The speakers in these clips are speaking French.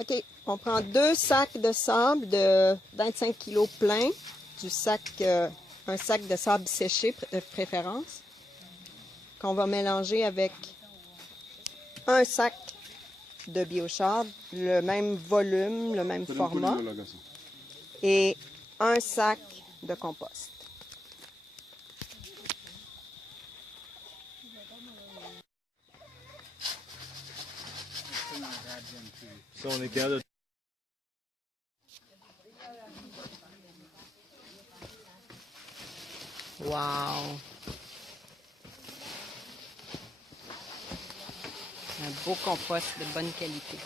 OK, on prend 2 sacs de sable de 25 kg plein, un sac de sable séché de préférence, qu'on va mélanger avec un sac de biochar, le même volume, le même format, et un sac de compost. Ça, on est capable de... Wow! Un beau compost de bonne qualité.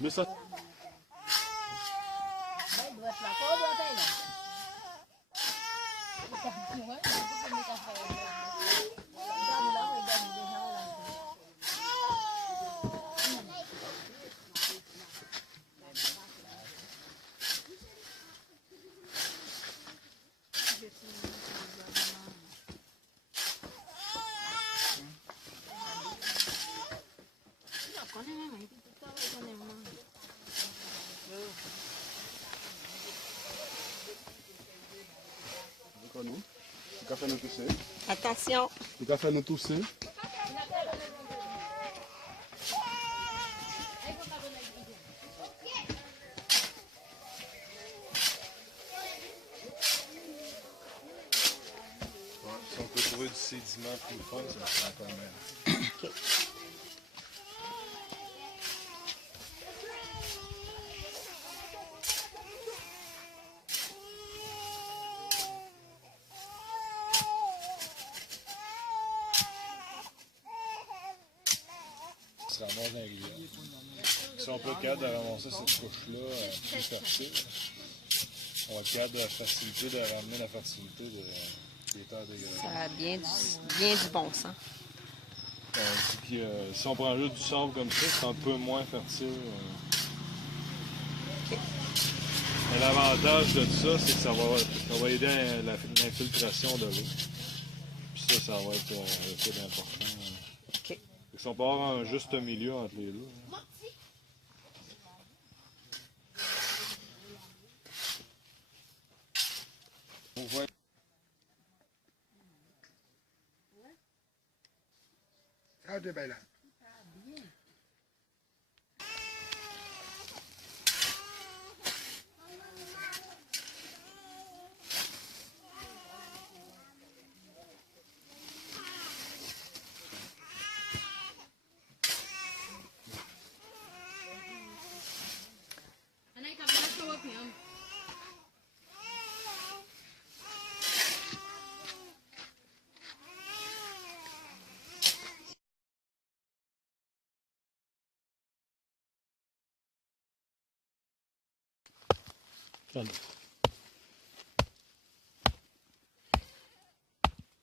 Mais ça... Attention! Le café nous tousser. Si on peut trouver du sédiment plus fort, ça serait pas mal. OK. Ça ramasse dans les rivières. Si on peut être capable de ramasser cette couche-là plus fertile, on va être capable de faciliter, de ramener la fertilité des terres dégradées. Ça a bien du bon sens. Tandis que si on prend juste du sable comme ça, c'est un peu moins fertile. Mais l'avantage de ça, c'est que ça va aider à l'infiltration de l'eau. Puis ça va être le plus important. OK. Si on peut avoir un juste milieu entre les deux. On voit. Ah, de belle.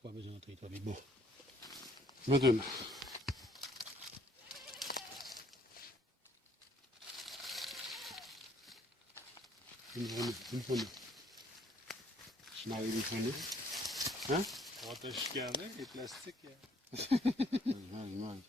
Pas besoin d'entrer, toi, mais bon. Maintenant. Une fois. Je m'arrive une fois. Hein? On va te chicaner, les plastiques. Mange.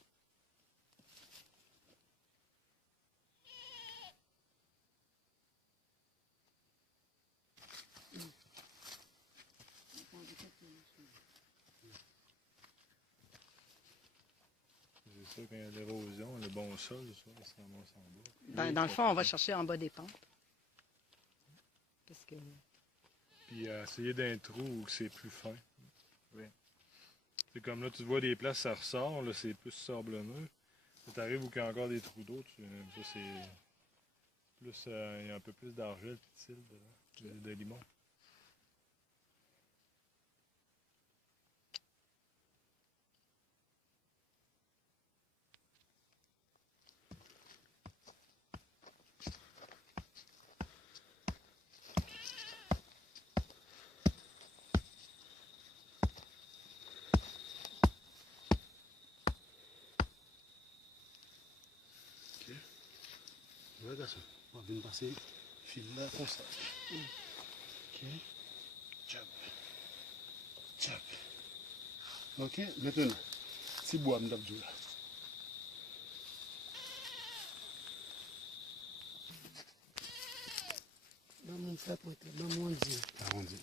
C'est sûr quand il y a de l'érosion, le bon sol, ça ramasse en bas. Dans le fond, on va chercher en bas des pentes. Parce que... Puis essayer d'un trou où c'est plus fin. Oui. C'est comme là, tu vois des places, ça ressort, là c'est plus sablonneux. Tu arrives où il y a encore des trous d'eau, ça c'est plus, il y a un peu plus d'argile et de cils dedans, de limon. Regarde ça. On vient de passer. Fil là, comme ça. Ok. Chop. Ok, maintenant. Si bois, m'dabdou là. ça pour être arrondi. Arrondi.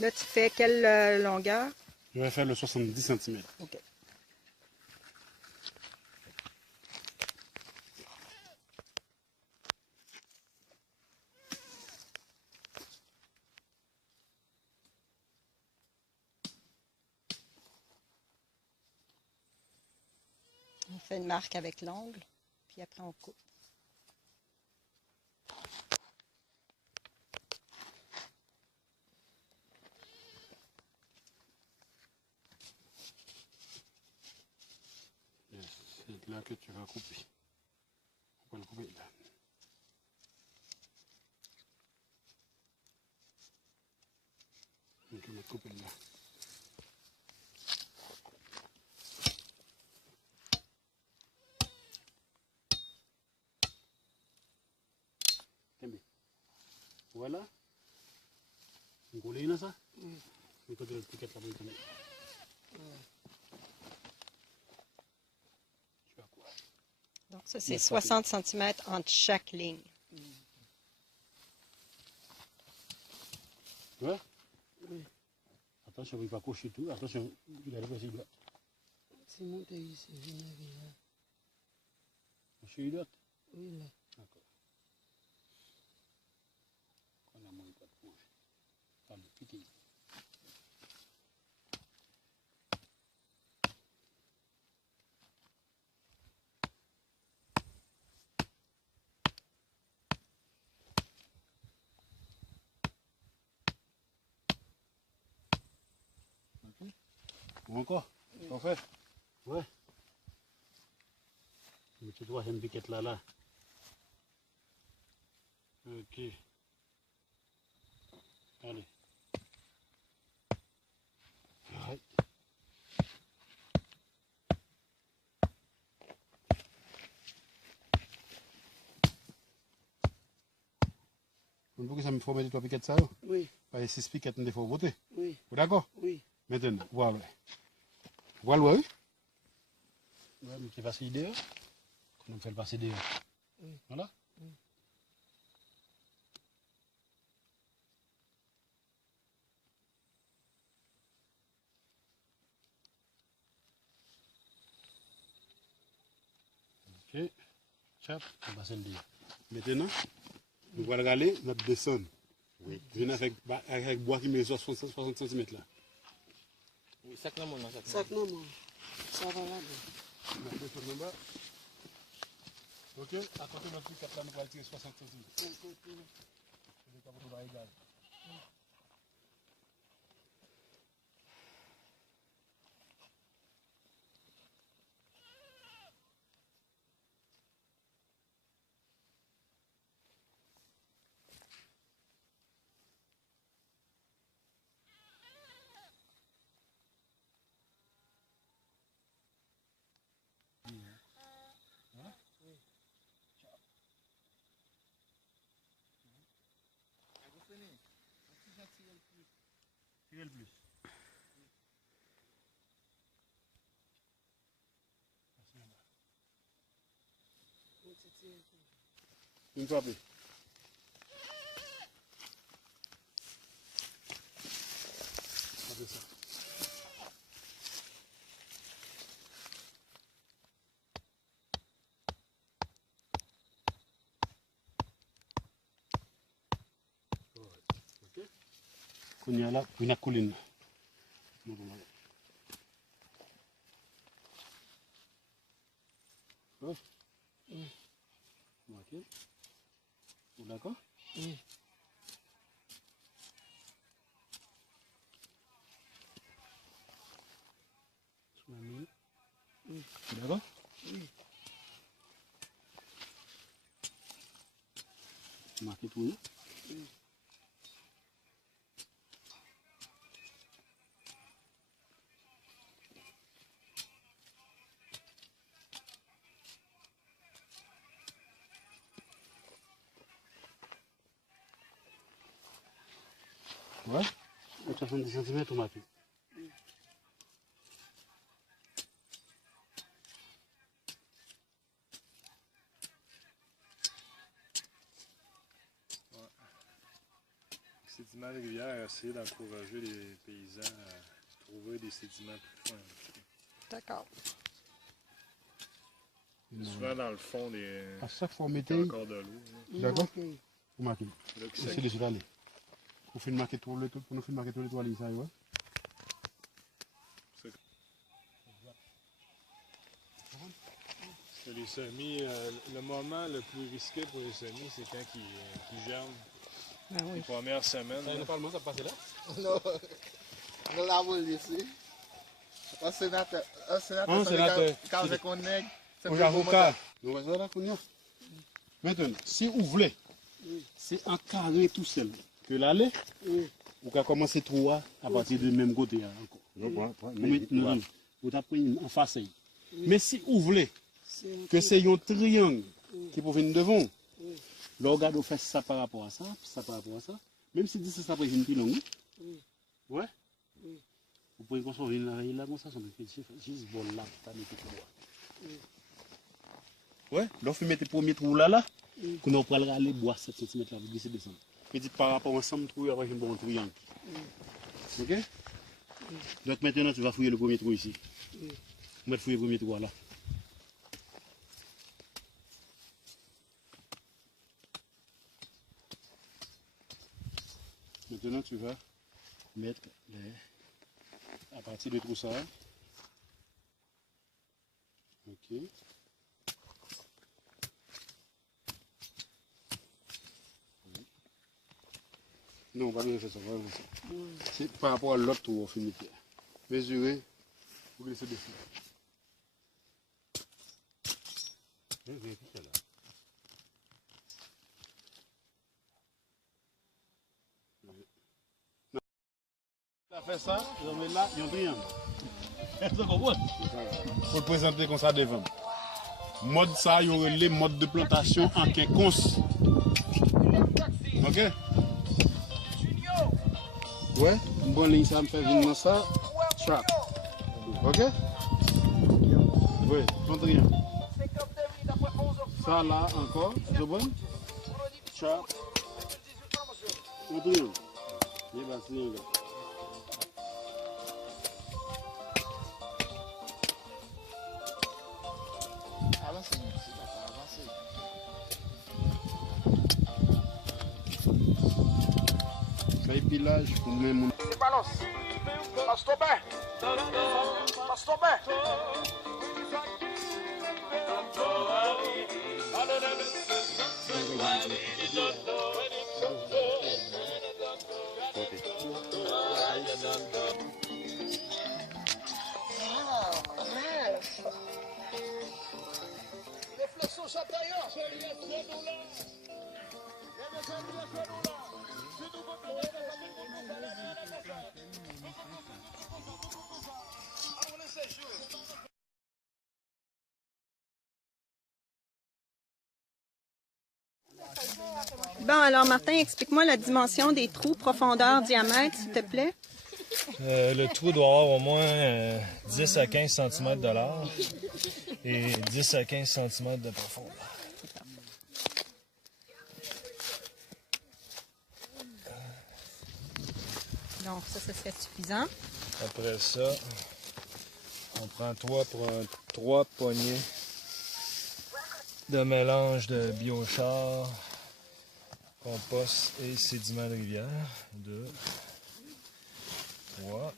Là, tu fais quelle longueur? Je vais faire le 70 cm. OK. On fait une marque avec l'ongle, puis après on coupe. C'est là que tu vas couper. On va le couper là. Donc on va couper là. Voilà. On coule là ça? On peut le piquer là-bas. Donc ça, c'est 60 cm entre chaque ligne. Tu vois? Oui. Attention, il va cocher tout. Attention, il arrive aussi là. C'est monté ici, je n'ai rien. Cocher l'autre? Oui, là. D'accord. On a moins pas de points. Allez, piquez. Ok. Ou encore? On fait? Ouais. Mais tu dois une piquette là, là. Ok. Allez. Ouais. Vous voulez que ça me faut mettre 3 piquettes ça? Oui, Pas 6 piquettes, il faut voter. oui, Vous d'accord? oui. Maintenant, voilà. Voilà, oui. Ouais, mais tu passes dehors. On fait le passer dehors. Oui. Voilà. Oui. Ok. Chap, on passe le dehors. Maintenant, nous allons regarder notre descente. Oui. Je viens avec bois qui mesure 60 cm là. Oui, sac non, non, sac. Sac non, moi. Ça va là-bas. Ok, à côté de notre piquette là, nous allons tirer 60 cm. Tirez le plus. Une fois plus. Regardez ça. Ok. Qu'on y a là, une colline. Ok. Vous d'accord? Oui. Vous d'accord? Oui. Marquez tout, non? Oui. Ouais. 70 cm, on marque. sédiments de rivière, essayer d'encourager les paysans à trouver des sédiments plus fins. D'accord. Souvent dans le fond, À chaque fois, il y mettez. a encore de l'eau. Là. D'accord? Vous marquez. C'est là que C'est déjà allé. Vous faites marquer tout le tout, vous faites marquer tout le toit, ça, ouais. Les semis, le moment le plus risqué pour les semis, c'est quand ils germent. Ben oui. Les premières semaines. Ça, là. pas le ça passe là? Non, non la voulons laisser. Un sénateur, sénateur. quand je connais, c'est Aux pour avocats. Nous voyons là, qu'on y a. Maintenant, si vous voulez, c'est en carré tout seul que l'aller, vous pouvez commencer trois à partir du même côté. Hein, encore. Vous apprenez en face. Mais si vous voulez que c'est un triangle qui peut venir devant, le regard fait ça par rapport à ça, ça par rapport à ça. Même si ça peut venir plus long, ouais. Vous pouvez construire une arrêt là, comme ça, juste bon là, t'as mis tout droit. Ouais, là, vous mettez le premier trou là, qu'on on pourra aller boire 7 cm là, vous glissez descendre. Et dites par rapport ensemble, trou avec un bon triangle. Ok? Donc maintenant, tu vas fouiller le premier trou ici. On va fouiller le premier trou là. Maintenant, tu vas mettre à partir de tout ça. Ok. Non, on va bien faire ça. C'est par rapport à l'autre tour, on finit. Mesurez, vous laissez dessus. Fait ça, vous avez là, il y a un triangle. Vous comprenez? Pour le présenter comme ça devant. Mode ça, il y aurait les modes de plantation en quinconce. Ok? Ouais, une bonne ligne, ça me fait venir dans ça. Chat. Ok? Oui, ton triangle. Ça là encore, c'est bon? Chat. Un triangle. Il va se lier. Avancez, avancez. Ça épilage pour même. Balance. Passe ton bain. Passe ton bain. Réflexion chataillon. Bon, alors Martin, explique-moi la dimension des trous, profondeur, diamètre, s'il te plaît. Le trou doit avoir au moins 10 à 15 cm de large et 10 à 15 cm de profondeur. Donc ça serait suffisant. Après ça, on prend trois poignées de mélange de biochar, compost et sédiments de rivière. 2, 3.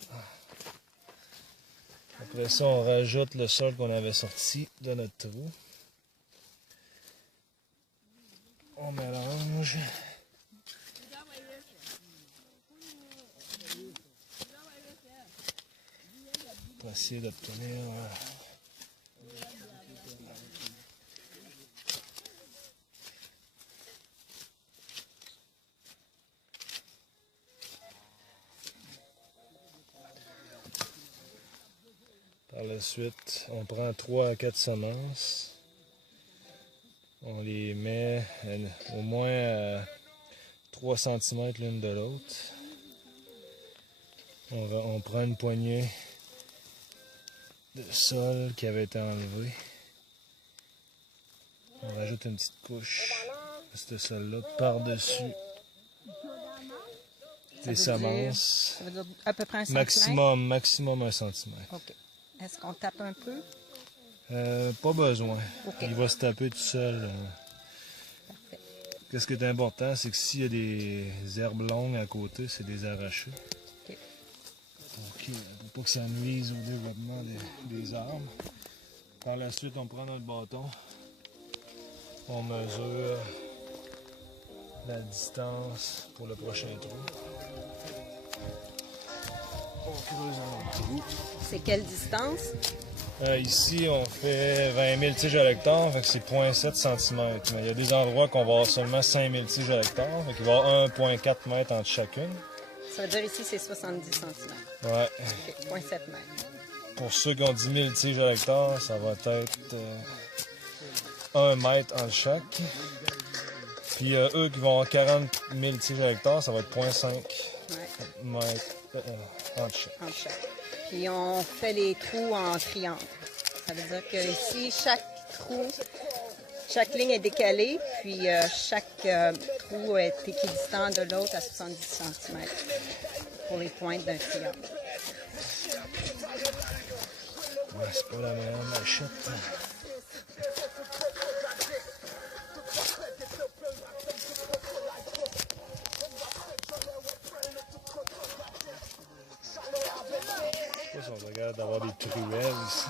Après ça, on rajoute le sol qu'on avait sorti de notre trou. On mélange. On va essayer d'obtenir par la suite, on prend 3 à 4 semences. On les met au moins à 3 cm l'une de l'autre. On prend une poignée de sol qui avait été enlevé. On rajoute une petite couche de ce sol-là par-dessus des Ça veut dire- semences. Ça veut dire à peu près un centimètre? Maximum 1 centimètre. OK. Est-ce qu'on tape un peu? Pas besoin. OK. Il va se taper tout seul. Parfait. Qu'est-ce qui est important, c'est que s'il y a des herbes longues à côté, c'est des arrachés. OK. OK. Pour pas que ça nuise au développement des arbres. Par la suite, on prend notre bâton. On mesure la distance pour le prochain trou. On creuse un trou. C'est quelle distance? Ici, on fait 20 000 tiges à l'hectare, fait que c'est 0,7 cm. Mais il y a des endroits qu'on va avoir seulement 5 000 tiges à l'hectare, fait qu'il va y avoir 1,4 m entre chacune. Ça veut dire ici, c'est 70 cm. Ouais. OK. 0,7 mètres. Pour ceux qui ont 10 000 tiges à l'hectare, ça va être 1 mètre entre chaque. Puis eux qui vont avoir 40 000 tiges à l'hectare, ça va être 0,5 Ouais, mètres entre chaque. entre chaque. Puis on fait les trous en triangle. Ça veut dire que ici, chaque ligne est décalée, puis chaque trou est équidistant de l'autre à 70 cm pour les pointes d'un triangle. Ouais, c'est pas la meilleure machette. Je sais pas si on regarde d'avoir des truelles ici.